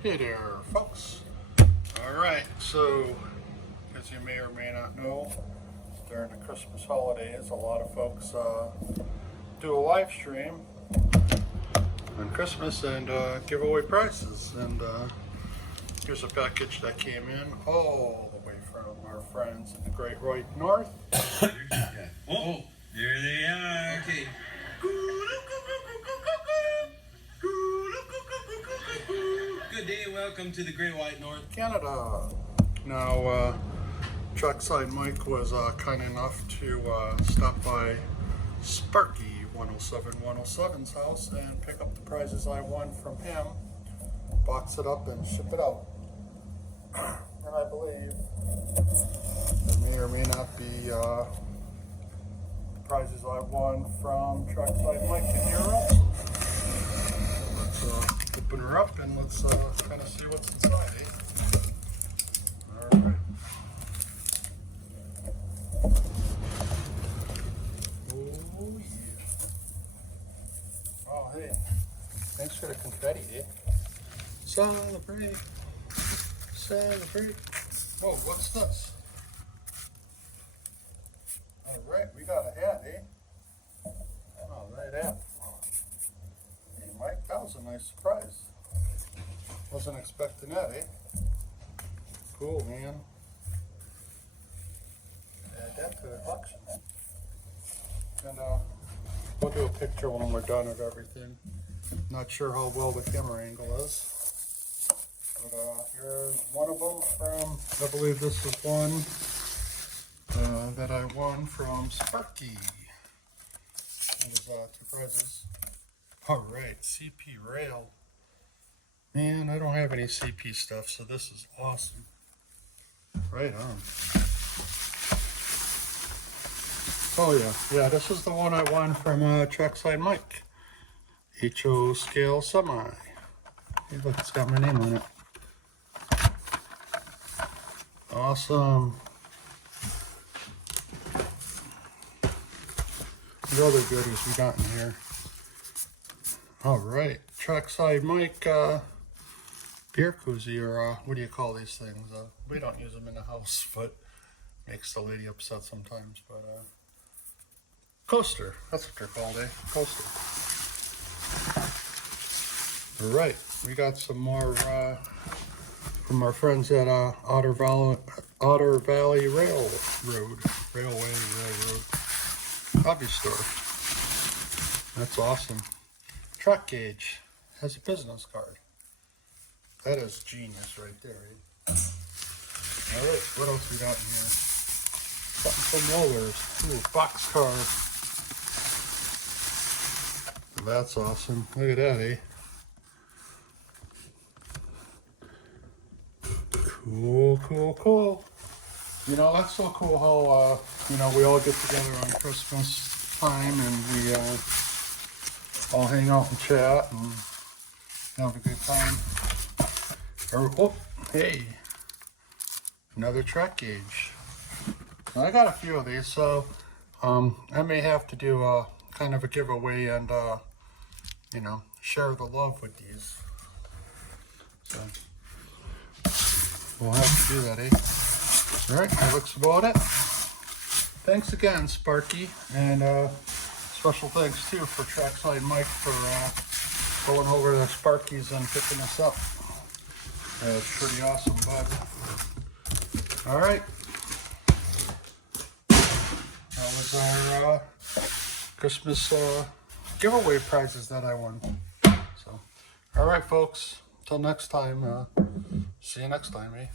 Hey there, folks. Alright, so as you may or may not know, during the Christmas holidays, a lot of folks do a live stream on Christmas and give away prizes. And here's a package that came in all the way from our friends in the Great White North. Oh, there they are. Okay. Good day and welcome to the Great White North. Canada. Now, Trackside Mike was kind enough to stop by Sparky 107's house and pick up the prizes I won from him, box it up and ship it out. And I believe there may or may not be prizes I won from Trackside Mike in here also. So let's open her up and let's kind of see what's inside, eh? Alright. Oh yeah. Oh hey. Thanks for the confetti, eh? Celebrate. Celebrate. Oh, what's this? Alright, we got a hat, eh? Oh, right hat. Hey Mike, that was a nice surprise. Wasn't expecting that, eh? Cool, man. Add that to the collection. And we'll do a picture when we're done with everything. Not sure how well the camera angle is. But here's one of them from, I believe this is one that I won from Sparky. It was 2 prizes. Alright, CP Rail. Man, I don't have any CP stuff, so this is awesome. Right on. Oh yeah, this is the one I won from Trackside Mike. HO Scale Semi. Hey look, it's got my name on it. Awesome. What other goodies we got in here? Alright, Trackside Mike beer koozie, or what do you call these things? We don't use them in the house, but makes the lady upset sometimes. But coaster, that's what they're called, eh? Coaster. Alright, we got some more from our friends at Otter Valley Railroad hobby store. That's awesome. Truck Gauge has a business card. That is genius right there. Eh? Alright, what else we got in here? Something from Rollers. Ooh, boxcar. That's awesome. Look at that, eh? Cool. You know, that's so cool how, you know, we all get together on Christmas time and we all hang out and chat and have a good time. Oh, hey, another Truck Gauge. I got a few of these, so I may have to do a kind of a giveaway and, you know, share the love with these. So we'll have to do that, eh? Alright, that looks about it. Thanks again, Sparky, and special thanks too for Trackside Mike for going over to Sparky's and picking us up. It's pretty awesome, bud. Alright. That was our Christmas giveaway prizes that I won. So, alright folks, till next time, see you next time, eh?